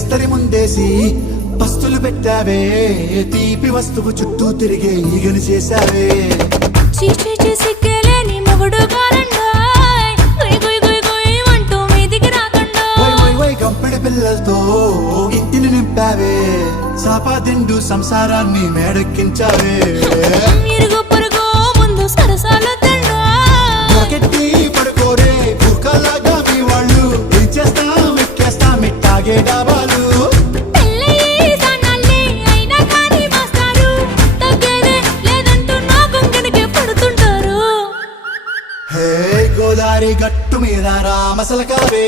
విస్తరి ముందేసి పస్తులు పెట్టావే తీపి వస్తువు చుట్టూ తిరిగే ఈగలు చేశావే చీచి సిగ్గలేని మొగుడు గారండాయ్ గుయ్ గుయ్ గుయ్ గుయ్ అంటూ మీదికి రాకండా వై వై వై గంపెడి పిల్లలతో ఇంటిని నింపావే సాపాదిండు సంసారాన్ని మేడెక్కించావే ఇరుగు పొరుగు ముందు సరసాలు కెట్టి పడుకోరే కుక్కలాగా మీ వాళ్ళు ఏం చేస్తాం ఎక్కేస్తాం ఇట్టాగే డాబాలు హే గోదారి గట్టు మీద రామసలకావే